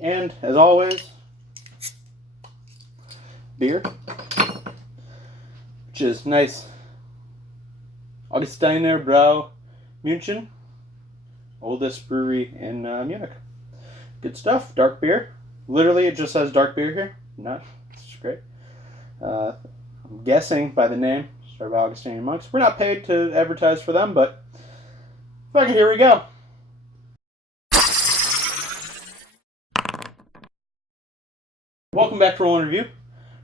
And, as always, beer, which is nice Augustiner Brau München, oldest brewery in Munich. Good stuff, dark beer. Literally, it just says dark beer here. It's great. I'm guessing by the name, started by Augustinian monks. We're not paid to advertise for them, but fuck it, here we go. Welcome back to Roll and Review.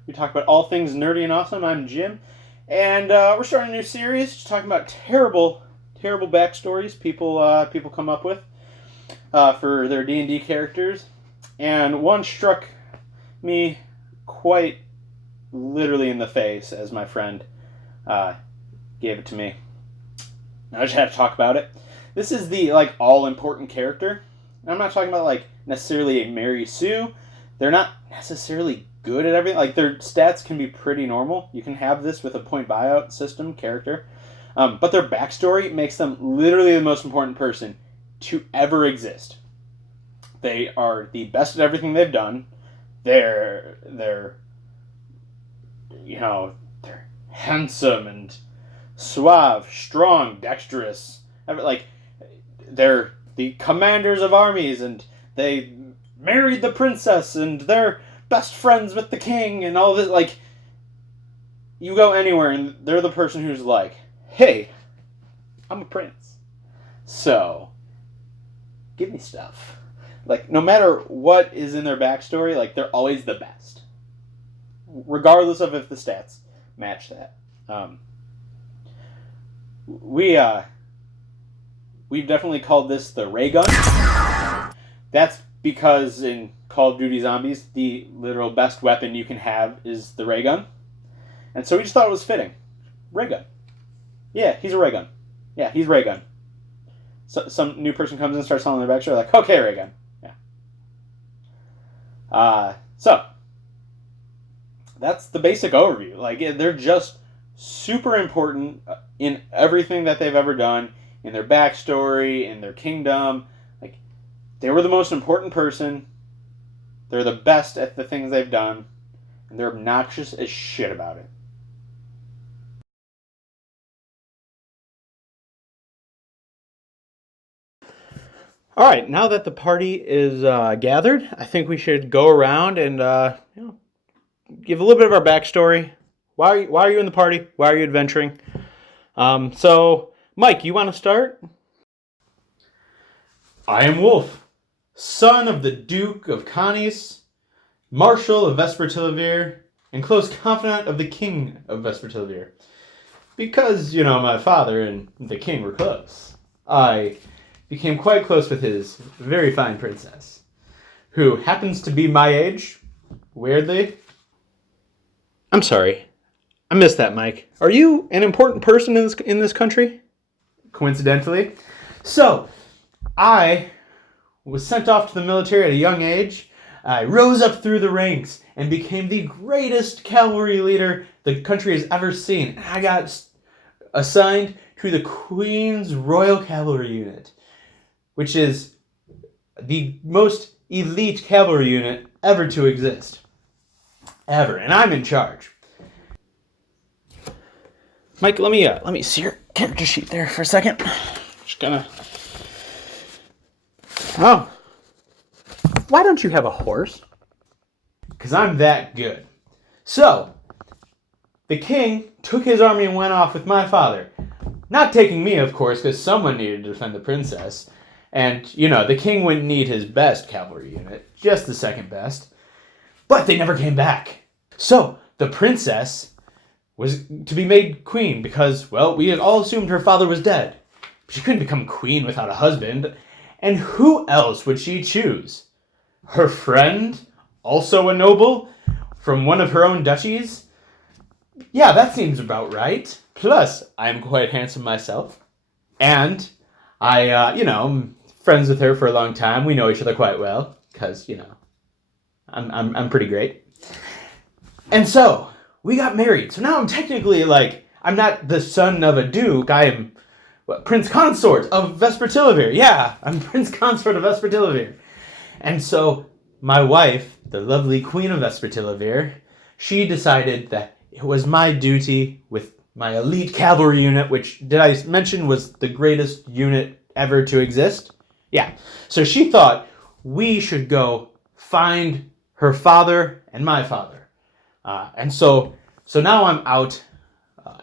We talk about all things nerdy and awesome. I'm Jim, and we're starting a new series just talking about terrible backstories people come up with for their D&D characters. And one struck me quite literally in the face as my friend gave it to me. I just had to talk about it. This is the all-important character. I'm not talking about necessarily a Mary Sue. They're not necessarily good at everything. Their stats can be pretty normal. You can have this with a point buyout system character. But their backstory makes them literally the most important person to ever exist. They are the best at everything they've done. They're handsome and suave, strong, dexterous. They're the commanders of armies, and they married the princess, and they're best friends with the king, and all this. You go anywhere, and they're the person who's like, hey, I'm a prince, so give me stuff. No matter what is in their backstory, they're always the best, regardless of if the stats match that. We've definitely called this the ray gun. That's because in Call of Duty Zombies, the literal best weapon you can have is the ray gun. And so we just thought it was fitting. Ray gun. Yeah, he's a ray gun. Yeah, he's ray gun. So, some new person comes in and starts telling their backstory, okay, ray gun. Yeah. So, that's the basic overview. They're just super important in everything that they've ever done, in their backstory, in their kingdom. They were the most important person. They're the best at the things they've done. And they're obnoxious as shit about it. Alright, now that the party is gathered, I think we should go around and give a little bit of our backstory. Why are you in the party? Why are you adventuring? So, Mike, you want to start? I am Wolf, son of the Duke of Canis, Marshal of Vespertilivir, and close confidant of the King of Vespertilivir. Because, my father and the king were close, I became quite close with his very fine princess, who happens to be my age, weirdly. I'm sorry, I missed that, Mike. Are you an important person in this country? Coincidentally. So, I was sent off to the military at a young age. I rose up through the ranks and became the greatest cavalry leader the country has ever seen. I got assigned to the Queen's Royal Cavalry Unit, which is the most elite cavalry unit ever to exist. Ever. And I'm in charge. Mike, let me see your character sheet there for a second. Just gonna... Oh. Why don't you have a horse? Because I'm that good. So, the king took his army and went off with my father. Not taking me, of course, because someone needed to defend the princess. And, the king wouldn't need his best cavalry unit, just the second best. But they never came back. So, the princess was to be made queen because, we had all assumed her father was dead. She couldn't become queen without a husband. And who else would she choose? Her friend, also a noble, from one of her own duchies? Yeah, that seems about right. Plus, I'm quite handsome myself. And I'm friends with her for a long time. We know each other quite well, because, I'm pretty great. And so, we got married. So now I'm technically, I'm not the son of a duke. I am Prince Consort of Vespertilivir. Yeah, I'm Prince Consort of Vespertilivir. And so, my wife, the lovely Queen of Espertilavir, she decided that it was my duty with my elite cavalry unit, which, did I mention, was the greatest unit ever to exist? Yeah. So she thought we should go find her father and my father. And so now I'm out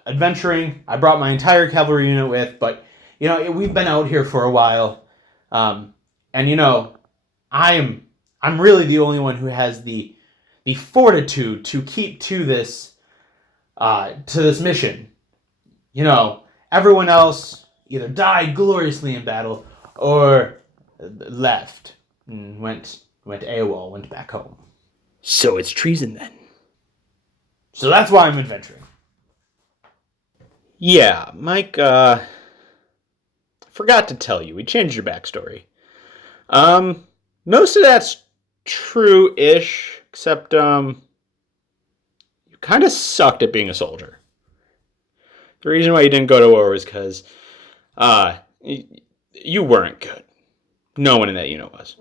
adventuring. I brought my entire cavalry unit with, but we've been out here for a while, and I'm really the only one who has the fortitude to keep to this mission. Everyone else either died gloriously in battle or left and went AWOL, went back home. So it's treason then. So that's why I'm adventuring. Yeah, Mike, forgot to tell you, we changed your backstory. Most of that's true-ish, except, you kind of sucked at being a soldier. The reason why you didn't go to war was because, you weren't good. No one in that unit was.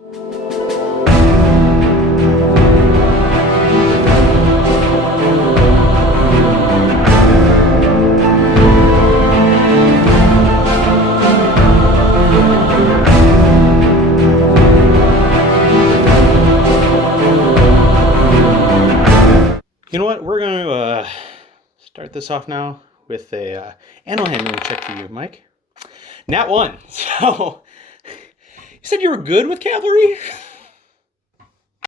You know what? We're going to start this off now with a animal handling check for you, Mike. Nat 1. So, you said you were good with cavalry?